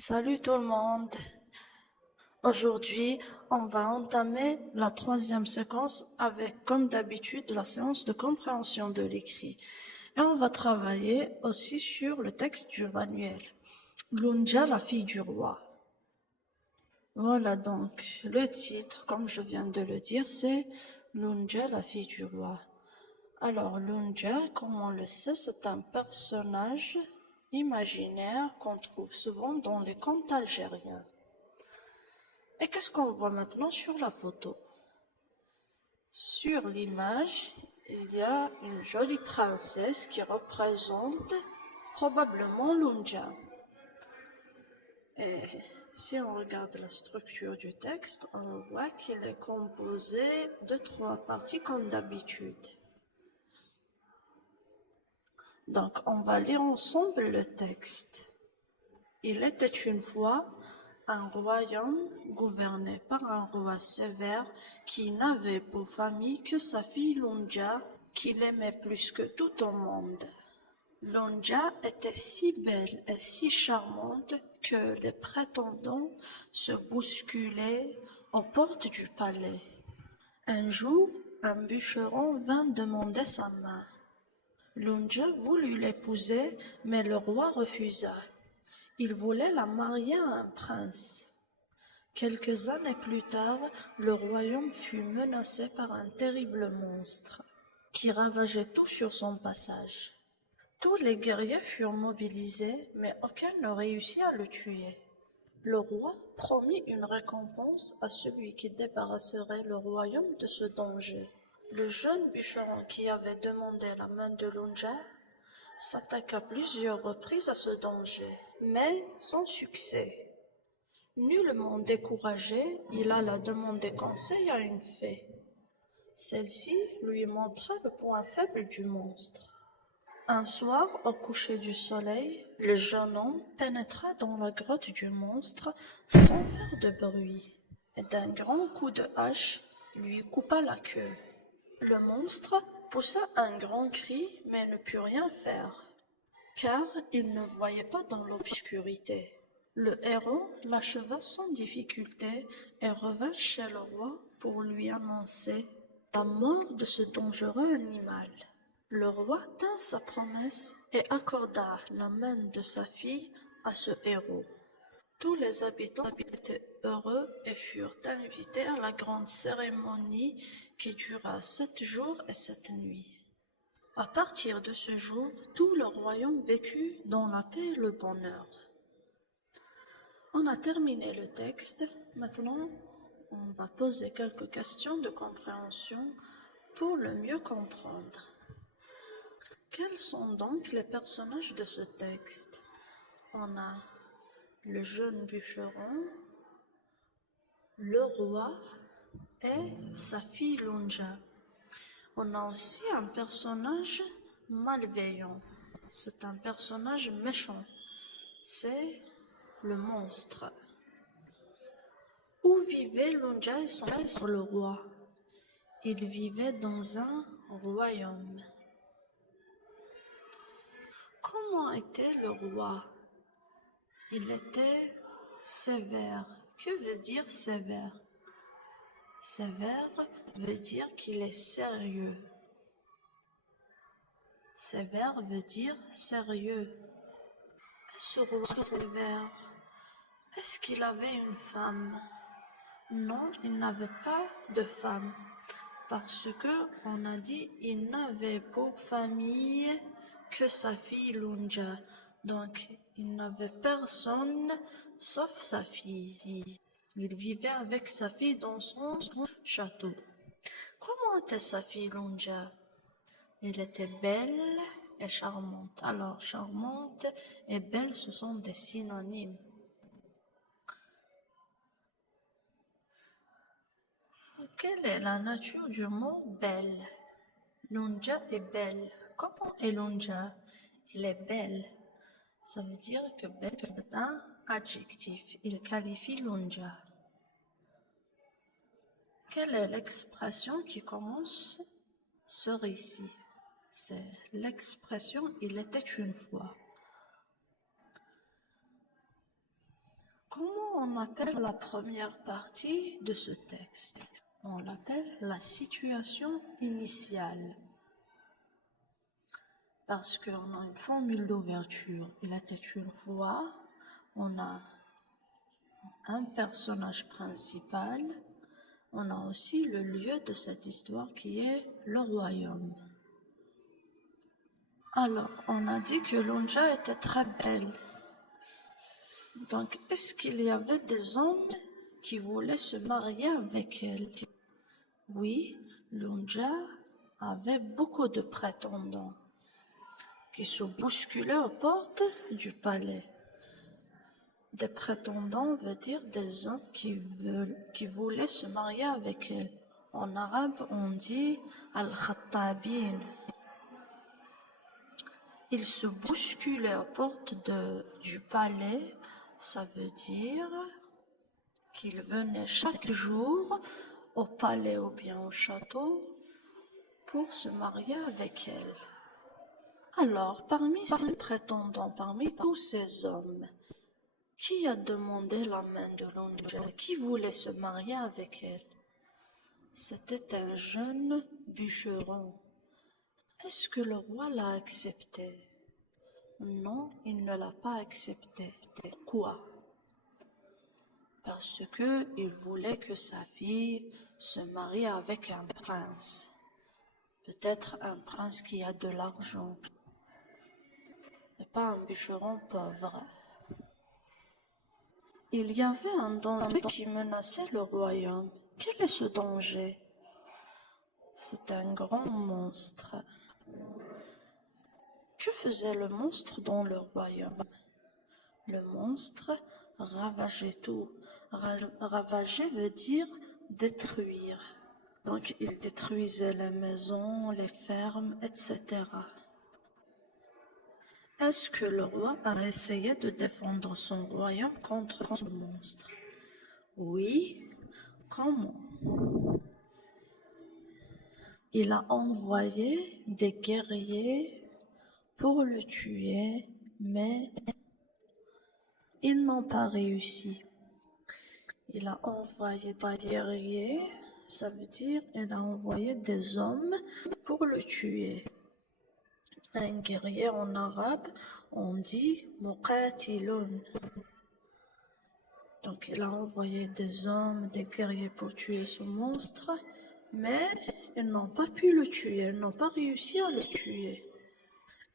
Salut tout le monde. Aujourd'hui, on va entamer la troisième séquence avec, comme d'habitude, la séance de compréhension de l'écrit. Et on va travailler aussi sur le texte du manuel. Lunja, la fille du roi. Voilà donc, le titre, comme je viens de le dire, c'est Lunja, la fille du roi. Alors, Lunja, comme on le sait, c'est un personnage imaginaire qu'on trouve souvent dans les contes algériens. Et qu'est-ce qu'on voit maintenant sur la photo? Sur l'image, il y a une jolie princesse qui représente probablement Lunja. Et si on regarde la structure du texte, on voit qu'il est composé de 3 parties comme d'habitude. Donc, on va lire ensemble le texte. Il était une fois un royaume gouverné par un roi sévère qui n'avait pour famille que sa fille Lunja, qu'il aimait plus que tout au monde. Lunja était si belle et si charmante que les prétendants se bousculaient aux portes du palais. Un jour, un bûcheron vint demander sa main. Lunja voulut l'épouser, mais le roi refusa. Il voulait la marier à un prince. Quelques années plus tard, le royaume fut menacé par un terrible monstre qui ravageait tout sur son passage. Tous les guerriers furent mobilisés, mais aucun ne réussit à le tuer. Le roi promit une récompense à celui qui débarrasserait le royaume de ce danger. Le jeune bûcheron qui avait demandé la main de Lunja s'attaqua plusieurs reprises à ce danger, mais sans succès. Nullement découragé, il alla demander conseil à une fée. Celle-ci lui montra le point faible du monstre. Un soir, au coucher du soleil, le jeune homme pénétra dans la grotte du monstre sans faire de bruit, et d'un grand coup de hache lui coupa la queue. Le monstre poussa un grand cri, mais ne put rien faire, car il ne voyait pas dans l'obscurité. Le héros l'acheva sans difficulté et revint chez le roi pour lui annoncer la mort de ce dangereux animal. Le roi tint sa promesse et accorda la main de sa fille à ce héros. Tous les habitants étaient heureux et furent invités à la grande cérémonie qui dura 7 jours et 7 nuits. À partir de ce jour, tout le royaume vécut dans la paix et le bonheur. On a terminé le texte. Maintenant, on va poser quelques questions de compréhension pour le mieux comprendre. Quels sont donc les personnages de ce texte? On a le jeune bûcheron, le roi et sa fille Lunja. On a aussi un personnage malveillant. C'est un personnage méchant. C'est le monstre. Où vivait Lunja et son le roi? Ils vivaient dans un royaume. Comment était le roi? Il était sévère. Que veut dire sévère? Sévère veut dire qu'il est sérieux. Sévère veut dire sérieux. Ce roi sévère, est-ce qu'il avait une femme? Non, il n'avait pas de femme, parce que on a dit il n'avait pour famille que sa fille Lunja, donc il n'avait personne sauf sa fille. Il vivait avec sa fille dans son château. Comment était sa fille Lunja? Elle était belle et charmante. Alors, charmante et belle, ce sont des synonymes. Quelle est la nature du mot belle? Lunja est belle. Comment est Lunja? Elle est belle. Ça veut dire que belle, c'est un adjectif. Il qualifie Lunja. Quelle est l'expression qui commence ce récit? C'est l'expression « il était une fois ». on appelle la première partie de ce texte. On l'appelle la situation initiale. Parce qu'on a une formule d'ouverture. Il était une fois, on a un personnage principal, on a aussi le lieu de cette histoire qui est le royaume. Alors, on a dit que Lunja était très belle. Donc, est-ce qu'il y avait des hommes qui voulaient se marier avec elle? Oui, Lunja avait beaucoup de prétendants qui se bousculaient aux portes du palais. Des prétendants veut dire des hommes qui voulaient se marier avec elle. En arabe, on dit al-khattabin. Ils se bousculaient aux portes du palais, ça veut dire qu'ils venaient chaque jour au palais ou bien au château pour se marier avec elle. Alors, parmi ces prétendants, parmi tous ces hommes, qui a demandé la main de Lunja? Qui voulait se marier avec elle? C'était un jeune bûcheron. Est-ce que le roi l'a accepté? Non, il ne l'a pas accepté. Pourquoi? Parce que il voulait que sa fille se marie avec un prince. Peut-être un prince qui a de l'argent, et pas un bûcheron pauvre. Il y avait un danger qui menaçait le royaume. Quel est ce danger? C'est un grand monstre. Que faisait le monstre dans le royaume? Le monstre ravageait tout. Ravager veut dire détruire. Donc il détruisait les maisons, les fermes, etc. Est-ce que le roi a essayé de défendre son royaume contre ce monstre? Oui. Comment? Il a envoyé des guerriers pour le tuer, mais ils n'ont pas réussi. Il a envoyé des guerriers, ça veut dire il a envoyé des hommes pour le tuer. Un guerrier en arabe, on dit muqatilun. Donc il a envoyé des hommes, des guerriers pour tuer ce monstre, mais ils n'ont pas pu le tuer, ils n'ont pas réussi à le tuer.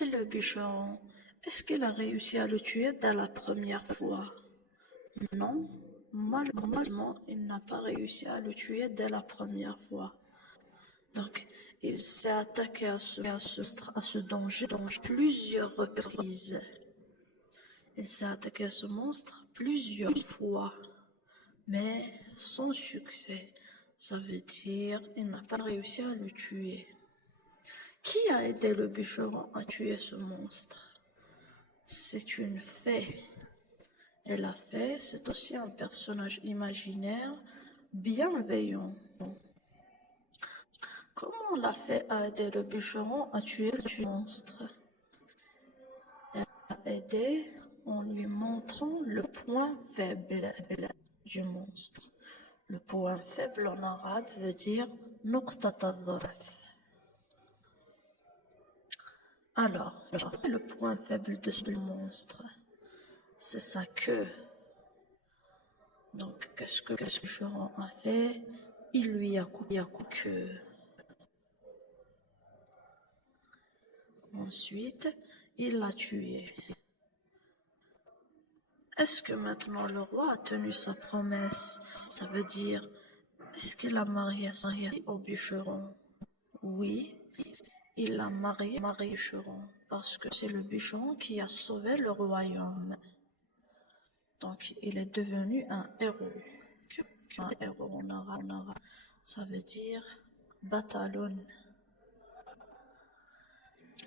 Et le bûcheron, est-ce qu'il a réussi à le tuer dès la première fois? Non, malheureusement, il n'a pas réussi à le tuer dès la première fois. Donc, il s'est attaqué à ce danger plusieurs reprises. Il s'est attaqué à ce monstre plusieurs fois, mais sans succès. Ça veut dire qu'il n'a pas réussi à le tuer. Qui a aidé le bûcheron à tuer ce monstre? C'est une fée. Et la fée, c'est aussi un personnage imaginaire bienveillant. Comment la fée a aidé le bûcheron à tuer le monstre? Elle a aidé en lui montrant le point faible du monstre. Le point faible en arabe veut dire nuqtat al-dha'f. Alors, le point faible de ce monstre, c'est sa queue. Donc, qu'est-ce que le bûcheron a fait? Il lui a coupé la queue. Ensuite, il l'a tué. Est-ce que maintenant le roi a tenu sa promesse? Ça veut dire, est-ce qu'il a marié sa fille au bûcheron? Oui, il a marié le bûcheron, parce que c'est le bûcheron qui a sauvé le royaume. Donc, il est devenu un héros. Un héros en arabe, ça veut dire batalon.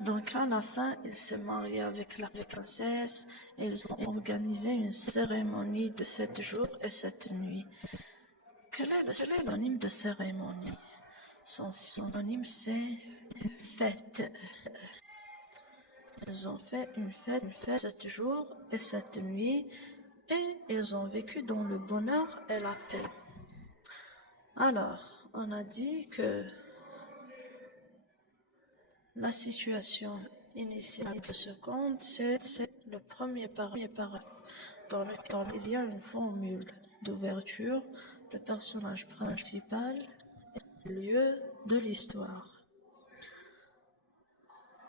Donc, à la fin, il s'est marié avec la princesse et ils ont organisé une cérémonie de 7 jours et 7 nuits. Quel est le synonyme de cérémonie? Son synonyme, c'est fête. Ils ont fait une fête 7 jours et 7 nuits et ils ont vécu dans le bonheur et la paix. Alors, on a dit que la situation initiale de ce conte, c'est le premier paragraphe dans lequel il y a une formule d'ouverture, le personnage principal et le lieu de l'histoire.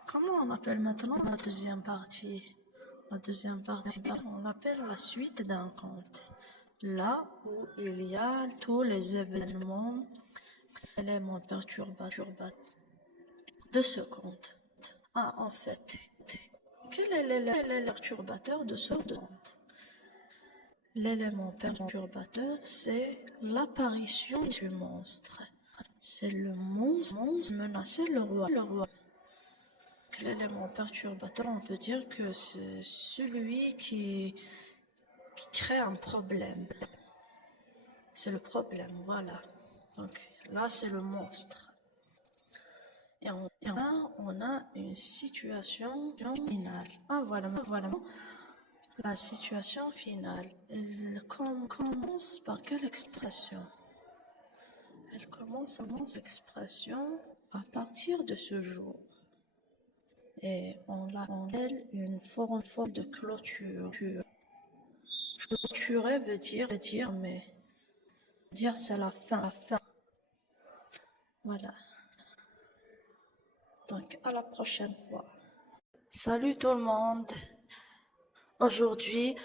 Comment on appelle maintenant la deuxième partie? La deuxième partie, on l'appelle la suite d'un conte. Là où il y a tous les événements, éléments perturbateurs de ce conte. Ah, en fait, quel est l'élément perturbateur de ce conte? L'élément perturbateur, c'est l'apparition du monstre. C'est le monstre qui menaçait le roi. L'élément perturbateur, on peut dire que c'est celui qui crée un problème. C'est le problème, voilà. Donc là, c'est le monstre. Et on a une situation finale. Ah, voilà. La situation finale. Elle commence par quelle expression? Elle commence par l'expression à partir de ce jour. Et on l'appelle une forme de clôture. Clôturer veut dire, mais dire c'est la fin. Voilà. Donc, à la prochaine fois. Salut tout le monde. Aujourd'hui,